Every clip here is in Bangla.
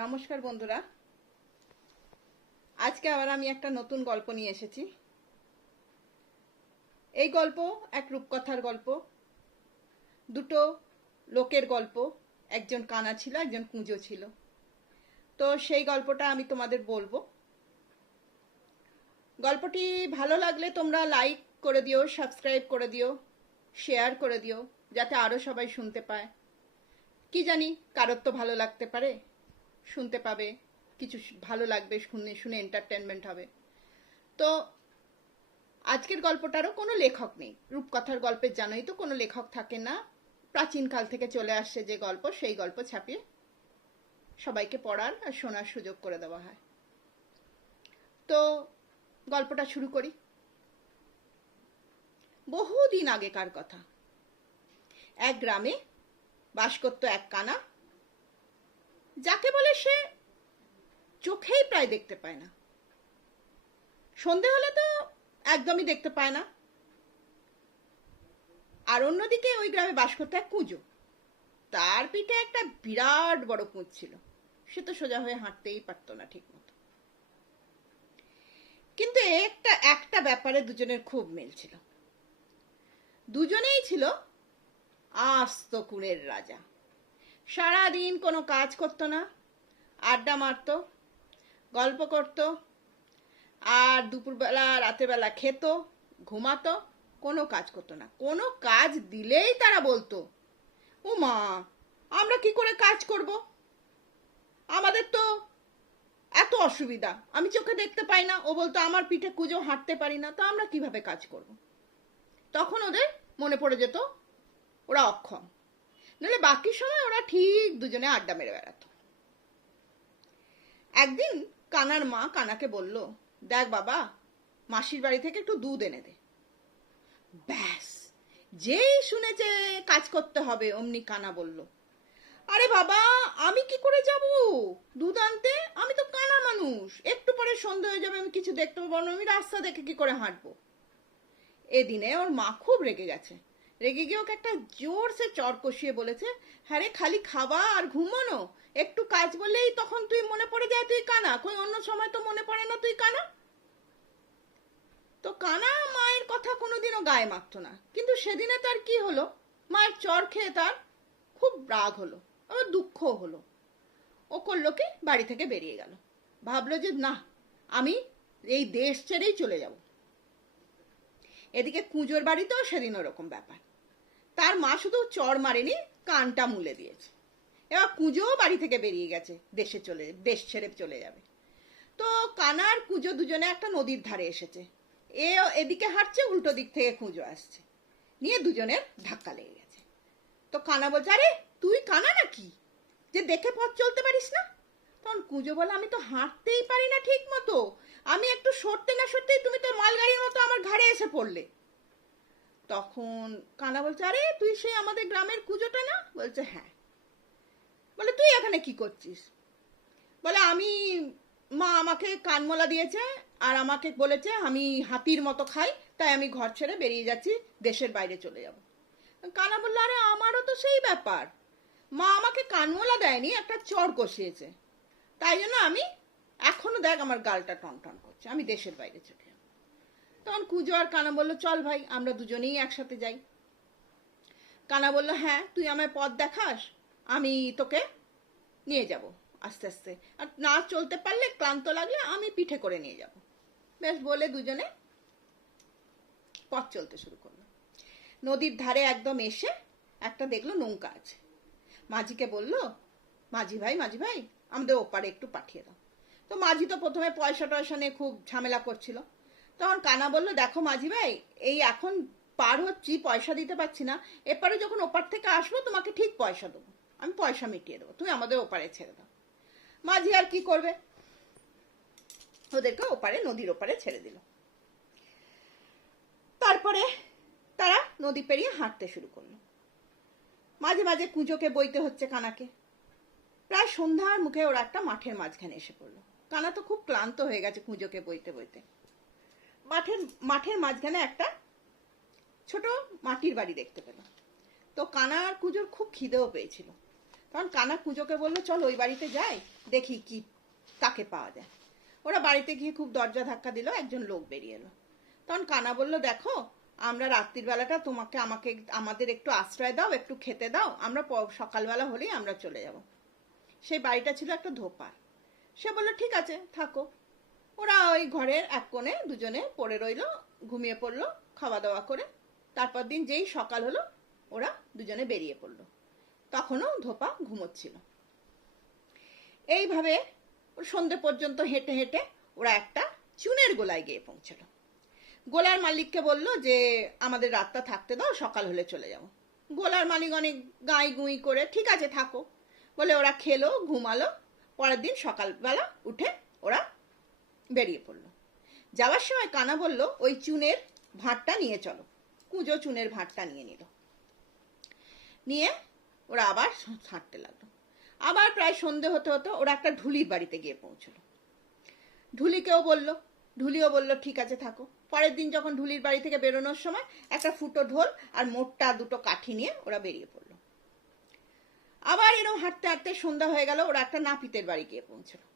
নমস্কার বন্ধুরা, আজকে আবার আমি একটা নতুন গল্প নিয়ে এসেছি। এই গল্প এক রূপকথার গল্প, দুটো লোকের গল্প। একজন কানা ছিল, একজন কুঁজো ছিল। তো সেই গল্পটা আমি তোমাদের বলবো। গল্পটি ভালো লাগলে তোমরা লাইক করে দিও, সাবস্ক্রাইব করে দিও, শেয়ার করে দিও, যাতে আরও সবাই শুনতে পায়। কি জানি, কারোর তো ভালো লাগতে পারে, শুনতে পাবে, কিছু ভালো লাগবে, শুনে শুনে এন্টারটেনমেন্ট হবে। তো আজকের গল্পটারও কোনো লেখক নেই। রূপকথার গল্পের জানোই তো, কোনো লেখক থাকে না। প্রাচীনকাল থেকে চলে আসছে যে গল্প, সেই গল্প ছাপিয়ে সবাইকে পড়ার আর শোনার সুযোগ করে দেওয়া হয়। তো গল্পটা শুরু করি। বহুদিন আগেকার কথা। এক গ্রামে বাস করত এক কানা, যাকে বলে সে চোখেই প্রায় দেখতে পায় না। সন্ধে হলে তো একদমই দেখতে পায় না। আর অন্যদিকে ওই গ্রামে বাস করতো এক কুঁজো। তার পিঠে একটা বিরাট বড় পুঁজ ছিল। সে তো সোজা হয়ে হাঁটতেই পারতো না ঠিক মতো। কিন্তু একটা একটা ব্যাপারে দুজনের খুব মিল ছিল। দুজনেই ছিল আস্ত কুঁড়ের রাজা। সারাদিন কোনো কাজ করতো না, আড্ডা মারতো, গল্প করতো, আর দুপুরবেলা রাতেরবেলা খেত, ঘুমাতো, কোনো কাজ করতো না। কোনো কাজ দিলেই তারা বলতো, ও মা, আমরা কি করে কাজ করব? আমাদের তো এত অসুবিধা, আমি চোখে দেখতে পাই না। ও বলতো, আমার পিঠে কুঁজো, হাঁটতে পারি না, তো আমরা কিভাবে কাজ করব? তখন ওদের মনে পড়ে যেত ওরা অক্ষম। নইলে বাকি সময় ওরা ঠিক দুজনে আড্ডা মেরে বেড়াতো। একদিন কানার মা কানাকে বলল, দেখ বাবা, মাসির বাড়ি থেকে একটু দুধ এনে দে। ব্যাস, যেই শুনেছে কাজ করতে হবে অমনি কানা বলল, আরে বাবা, আমি কি করে যাব দুধ আনতে? আমি তো কানা মানুষ, একটু পরে সন্ধ্যা হয়ে যাবে, আমি কিছু দেখতে পাবো না, আমি রাস্তা দেখে কি করে হাঁটবো? এদিনে ওর মা খুব রেগে গেছে। রেগে গিয়ে ওকে একটা জোরসে চর কষিয়ে বলেছে, হ্যাঁ রে, খালি খাওয়া আর ঘুমানো, একটু কাজ বললেই তখন তুই মনে পড়ে যায় তুই কানা, কই অন্য সময় তো মনে পড়ে না তুই কানা। তো কানা মায়ের কথা কোনোদিনও গায়ে মাখতো না। কিন্তু সেদিনে তার কি হলো, মায়ের চর খেয়ে তার খুব রাগ হলো, আবার দুঃখও হলো। ও করলো কি, বাড়ি থেকে বেরিয়ে গেল। ভাবলো যে না, আমি এই দেশ ছেড়েই চলে যাব। এদিকে কুঁজোর বাড়িতেও সেদিন ওরকম ব্যাপার। তার মা শুধু চর মারেনি, কানটা মুলে দিয়েছে। এবার কুঁজোও বাড়ি থেকে বেরিয়ে গেছে, দেশ ছেড়ে চলে যাবে। তো কানা আর কুঁজো দুজনে একটা নদীর ধারে এসেছে। এদিকে হাঁটছে, উল্টো দিক থেকে কুঁজো আসছে, নিয়ে দুজনের ধাক্কা লেগে গেছে। তো কানা বলছে, আরে তুই কানা নাকি, যে দেখে পথ চলতে পারিস না? তখন কুঁজো বলে, আমি তো হাঁটতেই পারি না ঠিক মতো, আমি একটু সরতে না সরতেই তুমি তো মালগাড়ির মতো আমার ঘাড়ে এসে পড়লে। তখন কানা বলছে, আরে তুই সেই আমাদের গ্রামের কুঁজোটা না? বলছে হ্যাঁ। বলে, তুই এখানে কি করছিস? বলে, আমি, মা আমাকে কানমলা দিয়েছে আর আমাকে বলেছে আমি হাতির মতো খাই, তাই আমি ঘর ছেড়ে বেরিয়ে যাচ্ছি, দেশের বাইরে চলে যাব। কানা বললো, আরে আমারও তো সেই ব্যাপার, মা আমাকে কানমলা দেয়নি, একটা চর কষিয়েছে, তাই জন্য আমি এখনো দেখ আমার গালটা টন টন করছে, আমি দেশের বাইরে চলে যাব। তখন কুঁজো আর কানা বললো, চল ভাই, আমরা দুজনেই একসাথে যাই। কানা বললো, হ্যাঁ, তুই আমায় পথ দেখাস, আমি তোকে নিয়ে যাব আস্তে আস্তে, আর না চলতে পারলে, ক্লান্ত লাগলে আমি পিঠে করে নিয়ে যাব। বেশ বলে দুজনে পথ চলতে শুরু করলো। নদীর ধারে একদম এসে একটা দেখলো নৌকা আছে। মাঝিকে বলল, মাঝি ভাই, মাঝি ভাই, আমাদের ওপারে একটু পাঠিয়ে দাও। তো মাঝি তো প্রথমে পয়সা টয়সা নিয়ে খুব ঝামেলা করছিল। তখন কানা বলল, দেখো মাঝি ভাই, এই এখন পার হচ্ছি, পয়সা দিতে পারছি না, এপারে যখন ওপার থেকে আসবো তোমাকে ঠিক পয়সা দেবো, আমি পয়সা মিটিয়ে দেবো, তুমি আমাদের ওপারে ছেড়ে দাও। মাঝি আর কি করবে, ওদেরকে ওপারে, নদীর ওপারে ছেড়ে দিল। তারপরে তারা নদী পেরিয়ে হাঁটতে শুরু করলো। মাঝে মাঝে কুঁজোকে বইতে হচ্ছে কানাকে। প্রায় সন্ধ্যার মুখে ওরা একটা মাঠের মাঝখানে এসে পড়লো। কানা তো খুব ক্লান্ত হয়ে গেছে কুঁজোকে বইতে বইতে। মাঠের মাঝখানে একটা ছোট মাটির বাড়ি দেখতে পেল। তো কানা আর কুঁজোর খুব খিদেও পেয়েছিল। তখন কানা কুঁজোকে বললো চল ওই বাড়িতে যাই, দেখি কি কাকে পাওয়া যায়। ওরা বাড়িতে গিয়ে খুব দরজা ধাক্কা দিল, একজন লোক বেরিয়ে এলো। তখন কানা বলল দেখো, আমরা রাত্রির বেলাটা আমাদের একটু আশ্রয় দাও, একটু খেতে দাও, আমরা সকালবেলা হলেই আমরা চলে যাব। সেই বাড়িটা ছিল একটা ধোপা। সে বলল ঠিক আছে থাকো। ওরা ওই ঘরের এক কোণে দুজনে পড়ে রইল, ঘুমিয়ে পড়লো খাওয়া দাওয়া করে। তারপর দিন যেই সকাল হলো ওরা দুজনে বেরিয়ে পড়লো। তখনও ধোপা ঘুমোচ্ছিল। এইভাবে সন্ধে পর্যন্ত হেঁটে হেঁটে ওরা একটা চুনের গোলায় গিয়ে পৌঁছলো। গোলার মালিককে বলল যে আমাদের রাতটা থাকতে দাও, সকাল হলে চলে যাব। গোলার মালিক অনেক গাঁই গুঁই করে ঠিক আছে থাকো বলে ওরা খেলো, ঘুমালো। পরের দিন সকালবেলা উঠে ওরা বেরিয়ে পড়লো। যাওয়ার সময় কানা বলল ওই চুনের ভাঁড়টা নিয়ে চলো। কুঁজো চুনের ভাঁড়টা নিয়ে নিল, নিয়ে ওরা আবার হাঁটতে লাগলো। আবার প্রায় সন্ধে হতে হতে ওরা একটা ঢুলির বাড়িতে গিয়ে পৌঁছলো। ঢুলিও বলল ঠিক আছে থাকো। পরের দিন যখন ঢুলির বাড়ি থেকে বেরোনোর সময় একটা ফুটো ঢোল আর মোটা দুটো কাঠি নিয়ে ওরা বেরিয়ে পড়লো। আবার এরকম হাঁটতে হাঁটতে সন্ধ্যা হয়ে গেল। ওরা একটা নাপিতের বাড়ি গিয়ে পৌঁছলো।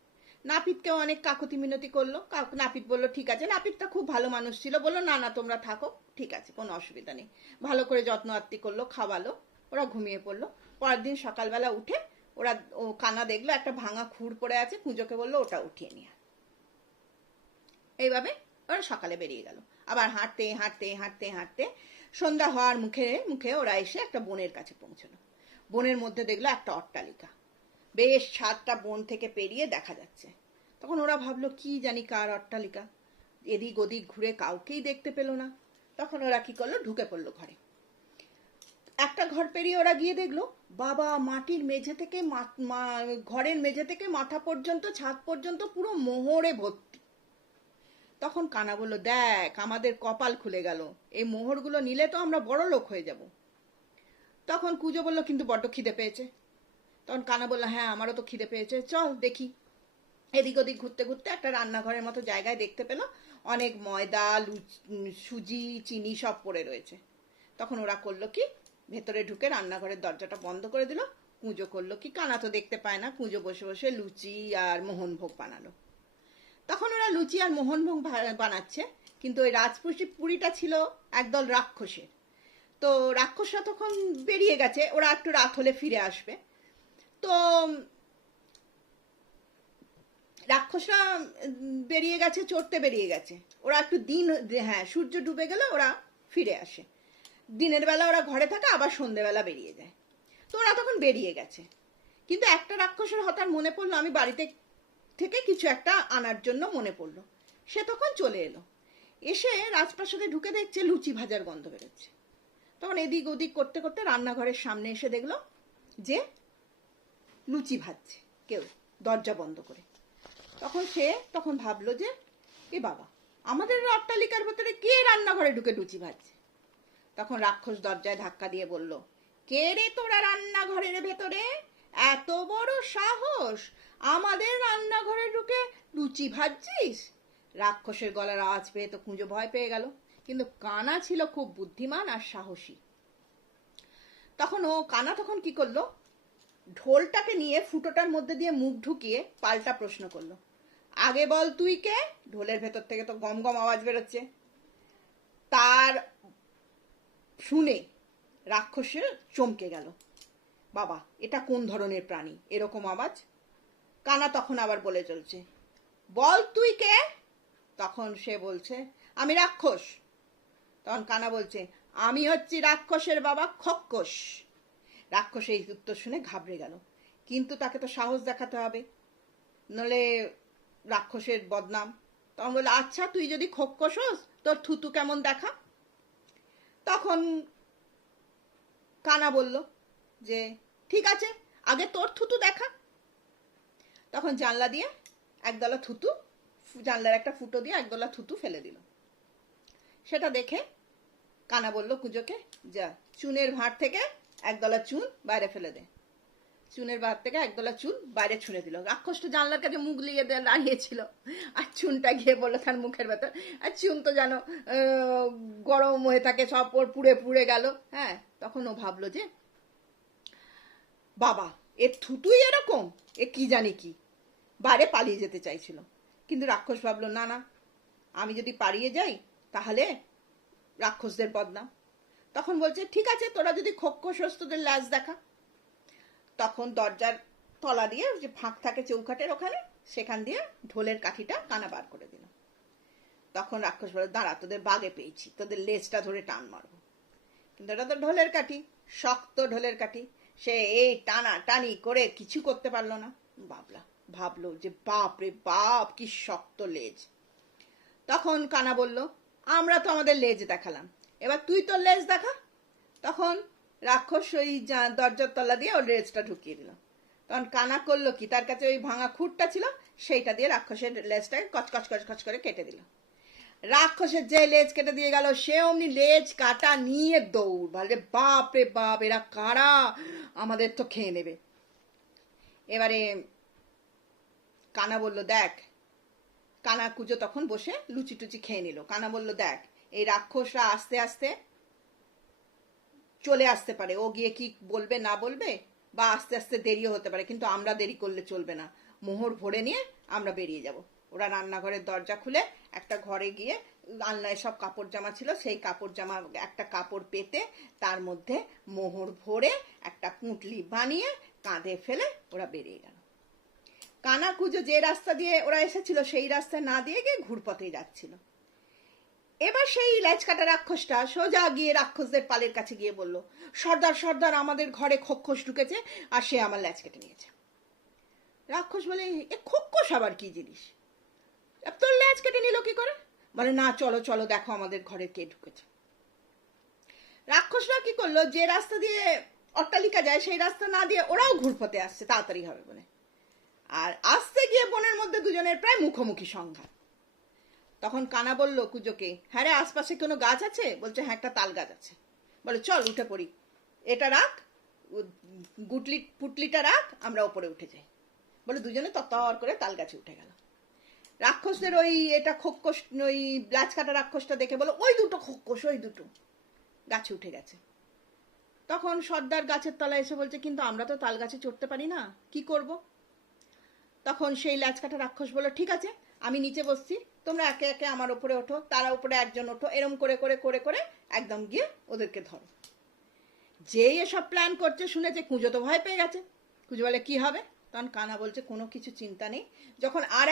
নাপিতকেও অনেক কাকুতি মিনতি করলো। নাপিত বলল ঠিক আছে। নাপিতটা খুব ভালো মানুষ ছিল, বললো না না তোমরা থাকো, ঠিক আছে কোনো অসুবিধা নেই। ভালো করে যত্ন আত্তি করলো, খাওয়ালো। ওরা ঘুমিয়ে পড়লো। পরের দিন সকালবেলা উঠে কানা দেখলো একটা ভাঙা খুর পড়ে আছে। কুঁজোকে বললো ওটা উঠিয়ে নিয়ে। এইভাবে ওরা সকালে বেরিয়ে গেল। আবার হাঁটতে হাঁটতে হাঁটতে হাঁটতে সন্ধ্যা হওয়ার মুখে মুখে ওরা এসে একটা বনের কাছে পৌঁছলো। বনের মধ্যে দেখলো একটা অট্টালিকা, বেশ 7টা বন থেকে পেরিয়ে দেখা যাচ্ছে। তখন ওরা ভাবলো কি জানি কার অট্টালিকা, এদিক ওদিক ঘুরে কাউকেই দেখতে পেল না। তখন ওরা কি করলো, ঢুকে পড়লো ঘরে। একটা ঘর পেরিয়ে ওরা গিয়ে দেখলো বাবা মাটির মেঝে থেকে ঘরের মেঝে থেকে মাথা পর্যন্ত ছাদ পর্যন্ত পুরো মোহরে ভর্তি। তখন কানা বলল দেখ আমাদের কপাল খুলে গেল, এই মোহরগুলো নিলে তো আমরা বড় লোক হয়ে যাব। তখন কুঁজো বলল কিন্তু বড্ড খিদে পেয়েছে। তখন কানা বলল হ্যাঁ আমারও তো খিদে পেয়েছে, চল দেখি। এদিক ওদিক ঘুরতে ঘুরতে একটা রান্নাঘরের মতো জায়গায় দেখতে পেল অনেক ময়দা, সুজি, চিনি সব পড়ে রয়েছে। তখন ওরা করলো কি, ভেতরে ঢুকে রান্নাঘরের দরজাটা বন্ধ করে দিল। কুঁজো করলো কি, কানা তো দেখতে পায় না, কুঁজো বসে বসে লুচি আর মোহনভোগ বানালো। তখন ওরা লুচি আর মোহনভোগ বানাচ্ছে, কিন্তু ওই পুরিটা ছিল একদল রাক্ষসের। তো রাক্ষসরা তখন বেরিয়ে গেছে, ওরা একটু রাত হলে ফিরে আসবে। তো রাক্ষসরা বেরিয়ে গেছে, চড়তে বেরিয়ে গেছে। ওরা একটু সূর্য ডুবে গেলে ওরা ফিরে আসে। দিনের বেলা ওরা ঘরে থাকে, আবার সন্ধ্যেবেলা বেরিয়ে যায়। তো ওরা তখন বেরিয়ে গেছে, কিন্তু একটা রাক্ষসের হঠাৎ মনে পড়লো আমি বাড়িতে থেকে কিছু একটা আনার জন্য মনে পড়লো। সে তখন চলে এলো, এসে রাজপ্রাসাদে ঢুকে দেখছে লুচি ভাজার গন্ধ বেরোচ্ছে। তখন এদিক ওদিক করতে করতে রান্নাঘরের সামনে এসে দেখলো যে লুচি ভাজছে কেউ দরজা বন্ধ করে। তখন ভাবলো যে এ বাবা আমাদের অট্টালিকার ভেতরে কে রান্নাঘরে ঢুকে লুচি ভাজছে। তখন রাক্ষস দরজায় ধাক্কা দিয়ে বলল কে রে তোরা রান্নাঘরের ভেতরে, এত বড় সাহস আমাদের রান্নাঘরে ঢুকে লুচি ভাজছিস। রাক্ষসের গলার আওয়াজ পেয়ে তো কুঁজো ভয় পেয়ে গেল, কিন্তু কানা ছিল খুব বুদ্ধিমান আর সাহসী। কানা তখন কি করলো, ঢোলটাকে নিয়ে ফুটোটার মধ্যে দিয়ে মুখ ঢুকিয়ে পাল্টা প্রশ্ন করলো আগে বল তুই কে। ঢোলের ভেতর থেকে তো গম গম আওয়াজ বেরোচ্ছে। তার শুনে রাক্ষসের চমকে গেল, বাবা এটা কোন ধরনের প্রাণী, এরকম আওয়াজ। কানা তখন আবার বলে চলছে বল তুই কে। তখন সে বলছে আমি রাক্ষস। তখন কানা বলছে আমি হচ্ছি রাক্ষসের বাবা খক্কস। রাক্ষস এই উত্তর শুনে ঘাবড়ে গেল, কিন্তু তাকে তো সাহস দেখাতে হবে, নলে রাক্ষসের বদনাম। তখন বললো আচ্ছা তুই যদি খক্কস হোস তোর থুতু কেমন দেখা। তখন কানা বলল যে ঠিক আছে আগে তোর থুতু দেখা। তখন জানলা দিয়ে একদলা থুতু, জানলার একটা ফুটো দিয়ে একদলা থুতু ফেলে দিল। সেটা দেখে কানা বলল কুঁজোকে যা চুনের ভাঁড় থেকে একদলা চুন বাইরে ফেলে দে। চুনের ভাঁড় থেকে একদলা চুন বাইরে ছুঁড়ে দিল। রাক্ষসটা জানলার কাছে মুখ লিয়ে দাঁড়িয়েছিল, আর চুনটা গিয়ে বললো তার মুখের ভেতর। আর চুন তো জানো গরম হয়ে থাকে, সব পুড়ে পুড়ে গেল। হ্যাঁ, তখন ও ভাবলো যে বাবা এ থুতুই এরকম, এ কি জানি কি, বাইরে পালিয়ে যেতে চাইছিল। কিন্তু রাক্ষস ভাবলো না না, আমি যদি পালিয়ে যাই তাহলে রাক্ষসদের বদনাম। তখন বলছে ঠিক আছে, তোরা যদি খোক্ষস তোদের লাশ দেখা। তখন দরজার তলা দিয়ে যে ফাঁক থাকে চৌকাটের ওখানে, সেখান দিয়ে ঢোলের কাঠিটা কানা বার করে দিল। তখন রাক্ষস বলে দাঁড়া, তোদের বাগে পেয়েছি, তোদের লেজটা ধরে টান মারবো। কিন্তু এটা তো ঢোলের কাঠি, শক্ত ঢোলের কাঠি, সে এই টানা টানি করে কিছু করতে পারলো না। ভাবলো যে বাপ রে বাপ, কি শক্ত লেজ। তখন কানা বলল আমরা তো আমাদের লেজ দেখালাম, এবার তুই তোর লেজ দেখা। তখন রাক্ষস ওই দরজার তলা দিয়ে ওর লেজটা ঢুকিয়ে দিল। তখন কানা করলো কি, তার কাছে ওই ভাঙা খুঁটটা ছিল, সেইটা দিয়ে রাক্ষসের লেজটাকে কচকচ কচকচ করে কেটে দিল। রাক্ষসের যে লেজ কেটে দিয়ে গেল, সে অমনি লেজ কাটা নিয়ে দৌড়। বলে বাপ রে বাপ, এরা কারা, আমাদের তো খেয়ে নেবে। এবারে কানা বলল দেখ, কানা কুজো তখন বসে লুচি টুচি খেয়ে নিল। কানা বলল দেখ, এই রাক্ষসরা আস্তে আস্তে চলে আসতে পারে, ও গিয়ে কি বলবে না বলবে, বা আস্তে আস্তে দেরিও হতে পারে, কিন্তু আমরা দেরি করলে চলবে না, মোহর ভরে নিয়ে আমরা বেরিয়ে যাব। ওরা রান্নাঘরের দরজা খুলে একটা ঘরে গিয়ে আলনায় সব কাপড় জামা ছিল, সেই কাপড় জামা একটা কাপড় পেতে তার মধ্যে মোহর ভরে একটা পুঁটলি বানিয়ে কাঁধে ফেলে ওরা বেরিয়ে গেল। কানা কুজো যে রাস্তা দিয়ে ওরা এসেছিল সেই রাস্তায় না দিয়ে গিয়ে ঘুরপথেই যাচ্ছিল। এবার সেই লেজ কাটা রাক্ষসটা সোজা গিয়ে রাক্ষসদের পালের কাছে গিয়ে বলল সর্দার সর্দার, আমাদের ঘরে খোক্ষস ঢুকেছে আর সে আমার লেজ কেটে নিয়েছে। রাক্ষস বলে এ খোক্ষস আবার কি জিনিস, তোর লেজ কেটে নিল কি করে? বলে না, চলো চলো দেখো আমাদের ঘরে কে ঢুকেছে। রাক্ষসরা কি করলো, যে রাস্তা দিয়ে অট্টালিকা যায় সেই রাস্তা না দিয়ে ওরাও ঘুরপথে আসছে তাড়াতাড়ি হবে বলে, আর আসতে গিয়ে বনের মধ্যে দুজনের প্রায় মুখোমুখি সংঘাত। তখন কানা বলল কুজোকে, হ্যাঁ রে আশপাশে কোনো গাছ আছে? বলছে হ্যাঁ, একটা তাল গাছ আছে। বলে চল উঠে পড়ি, এটা রাখ, পুটলিটা রাখ, আমরা ওপরে উঠে যাই। বলে দুজনে তত্তর করে তাল গাছে উঠে গেল। রাক্ষসদের ওই এটা খোক্ষস, ওই লাচ কাটা রাক্ষসটা দেখে বলো ওই দুটো খোক্ষস, ওই দুটো গাছে উঠে গেছে। তখন সর্দার গাছের তলায় এসে বলছে কিন্তু আমরা তো তাল গাছে চড়তে পারি না, কি করব? তখন সেই লাচ কাটা রাক্ষস বলল ঠিক আছে, আমি নিচে বসছি, তোমরা একে একে আমার উপরে ওঠো, তারা উপরে একজন ওঠো, এরম করে করে করে করে একদম গিয়ে ওদেরকে ধরো। যেই এসব প্ল্যান করছে শুনেছে কুঁজো তো ভয় পেয়ে গেছে। কুঁজো বলে কি হবে? তখন কানা বলছে কোনো কিছু চিন্তা নেই, যখন আর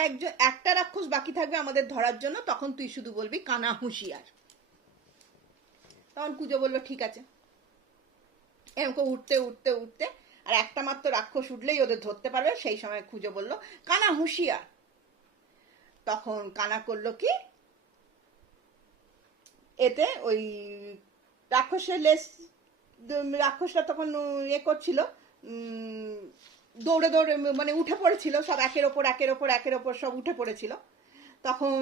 একটা রাক্ষস বাকি থাকবে আমাদের ধরার জন্য, তখন তুই শুধু বলবি কানা হুঁশিয়ার। তখন কুঁজো বলল ঠিক আছে। এরকম উঠতে উঠতে উঠতে আর একটা মাত্র রাক্ষস উঠলেই ওদের ধরতে পারবে, সেই সময় কুঁজো বলল কানা হুঁশিয়ার। তখন কানা করলো কি, এতে ওই রাক্ষসের লেজ, রাক্ষসটা তখন করছিল, দৌড়ে দৌড়ে মানে উঠে পড়েছিল, সব একের ওপর একের ওপর একের ওপর সব উঠে পড়েছিল। তখন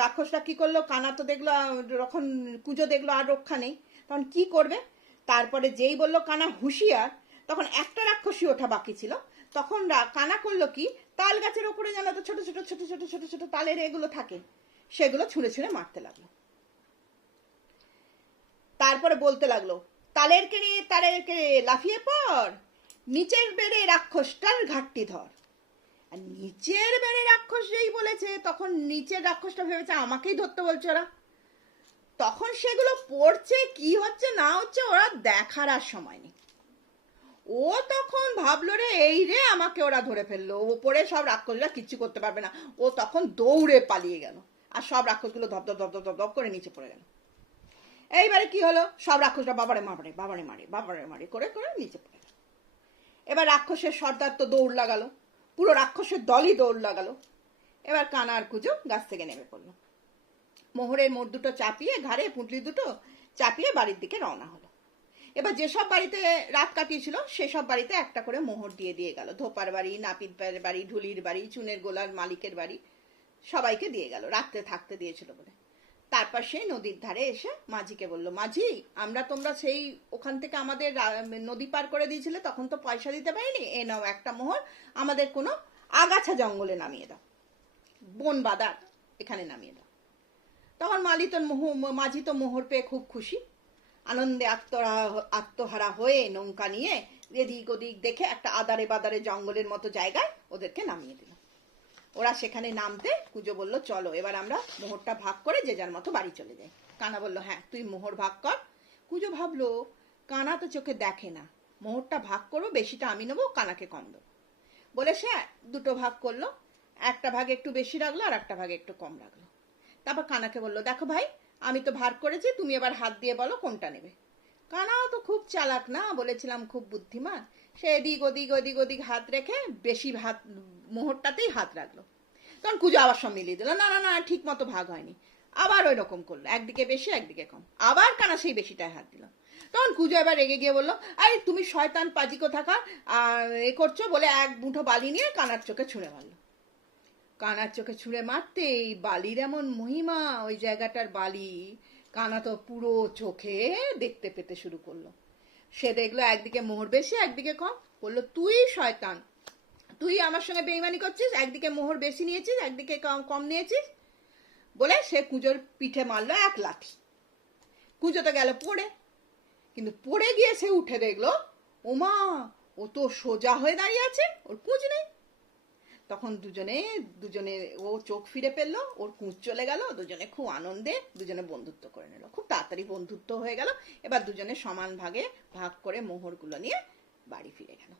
রাক্ষসরা কি করলো, কানা তো দেখলো, যখন কুঁজো দেখলো আর রক্ষা নেই, তখন কি করবে? তারপরে যেই বললো কানা হুঁশিয়ার, তখন একটা রাক্ষসী ওঠা বাকি ছিল। তখন কানা করলো কি, তাল গাছের ওপরে জানো তো ছোট ছোট ছোট ছোট ছোট ছোট তালের এগুলো থাকে, সেগুলো ছুঁড়ে ছুঁড়ে মারতে লাগলো। তারপরে বলতে লাগলো তালের কেড়ে লাফিয়ে পড়, নিচের বেড়ে রাক্ষসটার ঘাটতি ধর। আর নিচের বেড়ে রাক্ষস যেই বলেছে, তখন নিচের রাক্ষসটা ভেবেছে আমাকেই ধরতে বলছে ওরা। তখন সেগুলো পড়ছে, কি হচ্ছে না হচ্ছে ওরা দেখার আর সময় নেই। ও তখন ভাবলো রে এই রে আমাকে ওরা ধরে ফেললো, ওপরে সব রাক্ষসরা কিচ্ছু করতে পারবে না। ও তখন দৌড়ে পালিয়ে গেল, আর সব রাক্ষসগুলো ধপ ধপ ধপ ধপ ধপ করে নিচে পড়ে গেল। এইবারে কি হলো, সব রাক্ষসরা বাবারে মারে বাবারে মারে বাবারে মারে করে করে নিচে পড়ে গেল। এবার রাক্ষসের সর্দার তো দৌড় লাগালো, পুরো রাক্ষসের দলই দৌড় লাগালো। এবার কানা আর কুঁজো গাছ থেকে নেমে পড়লো, মোহরের মোড় দুটো চাপিয়ে, ঘাড়ে পুঁটলি দুটো চাপিয়ে বাড়ির দিকে রওনা হলো। এবার যেসব বাড়িতে রাত কাটিয়েছিল সেসব বাড়িতে একটা করে মোহর দিয়ে দিয়ে গেল। ধোপার বাড়ি, নাপিত বাড়ি, ঢুলির বাড়ি, চুনের গোলার মালিকের বাড়ি, সবাইকে দিয়ে গেল, রাত্রে থাকতে দিয়েছিল বলে। তারপর সেই নদীর ধারে এসে মাঝিকে বলল, মাঝি তোমরা সেই ওখান থেকে আমাদের নদী পার করে দিয়েছিলে, তখন তো পয়সা দিতে পারিনি, এ নাও একটা মোহর, আমাদের কোনো আগাছা জঙ্গলে নামিয়ে দাও, বন বাদার এখানে নামিয়ে দাও। তখন মাঝি তো মোহর পেয়ে খুব খুশি, আনন্দে আত্মহারা হয়ে নৌকা নিয়ে এদিক ওদিক দেখে একটা আদারে বাদারে জঙ্গলের মতো জায়গায় ওদেরকে নামিয়ে দিল। ওরা সেখানে নামতে কুজো বলল, চলো এবার আমরা মোহরটা ভাগ করে যে যার মতো বাড়ি চলে যাই। কানা বলল, হ্যাঁ তুই মোহর ভাগ কর। কুজো ভাবলো, কানা তো চোখে দেখে না, মোহরটা ভাগ করবো, বেশিটা আমি নেবো, কানাকে কম দেবো। বলে সে দুটো ভাগ করলো, একটা ভাগে একটু বেশি রাখলো আর একটা ভাগে একটু কম রাখলো। তারপর কানাকে বললো, দেখো ভাই, আমি তো ভাগ করেছি, তুমি এবার হাত দিয়ে বলো কোনটা নেবে। কানাও তো খুব চালাক না, বলেছিলাম খুব বুদ্ধিমান, সে এদিক ওদিক ওদিক ওদিক হাত রেখে বেশি হাত মোহরটাতেই হাত রাখলো। তখন কুজো আবার সব মিলিয়ে দিল, না না না ঠিক মতো ভাগ হয়নি। আবার ওই রকম করলো, একদিকে বেশি একদিকে কম। আবার কানা সেই বেশিটায় হাত দিল। তখন কুজো এবার রেগে গিয়ে বললো, আরে তুমি শয়তান পাজি কোথাকার, আর এ করছো বলে এক মুঠো বালি নিয়ে কানার চোখে ছুঁড়ে মারলো। কানার চোখে ছুঁড়ে মারতেই বালির এমন মহিমা, ওই জায়গাটার বালি কানা তো পুরো চোখে দেখতে পেতে শুরু করলো। সে দেখলো একদিকে মোহর বেশি একদিকে কম। বললো, তুই শয়তান, তুই আমার সঙ্গে বেইমানি করছিস, একদিকে মোহর বেশি নিয়েছিস একদিকে কম কম নিয়েছিস। বলে সে কুজোর পিঠে মারলো এক লাঠি। কুজো তো গেল পড়ে, কিন্তু পড়ে গিয়ে সে উঠে দেখলো, ওমা, ও তো সোজা হয়ে দাঁড়িয়ে আছে, ওর কুঁজ নেই। তখন দুজনে ও চোখ ফিরে পেলো, ওর কুঁচ চলে গেল, দুজনে খুব আনন্দে দুজনে বন্ধুত্ব করে নিল। খুব তাড়াতাড়ি বন্ধুত্ব হয়ে গেল। এবার দুজনে সমান ভাগে ভাগ করে মোহরগুলো নিয়ে বাড়ি ফিরে গেল।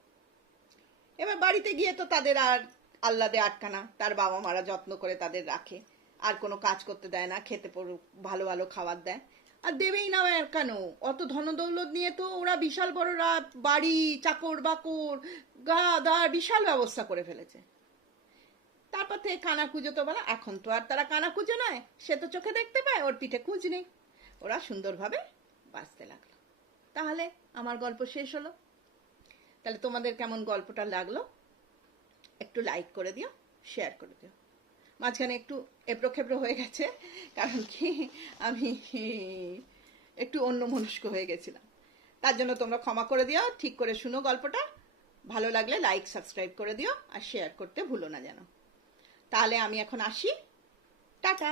এবার বাড়িতে গিয়ে তো তাদের আর আহ্লাদে আটকানা, তার বাবা মারা যত্ন করে তাদের রাখে, আর কোনো কাজ করতে দেয় না, খেতে ভালো ভালো খাবার দেয়। আর দেবেই না আর কেন, অত ধনদৌলত নিয়ে তো ওরা বিশাল বড় বাড়ি, চাকর বাকর, গা দা বিশাল ব্যবস্থা করে ফেলেছে। তারপর থেকে কানা কুজো তো বলা, এখন তো আর তারা কানা কুজো নয়, সে তো চোখে দেখতে পায়, ওর পিঠে কুঁজ নেই। ওরা সুন্দরভাবে বাঁচতে লাগলো। তাহলে আমার গল্প শেষ হলো। তাহলে তোমাদের কেমন গল্পটা লাগলো একটু লাইক করে দিও, শেয়ার করে দিও। মাঝখানে একটু এবড়ো খেবড়ো হয়ে গেছে, কারণ কি আমি একটু অন্যমনস্ক হয়ে গেছিলাম, তার জন্য তোমরা ক্ষমা করে দিও। ঠিক করে শুনো গল্পটা, ভালো লাগলে লাইক সাবস্ক্রাইব করে দিও আর শেয়ার করতে ভুলো না যেন। তাহলে আমি এখন আসি, টাটা।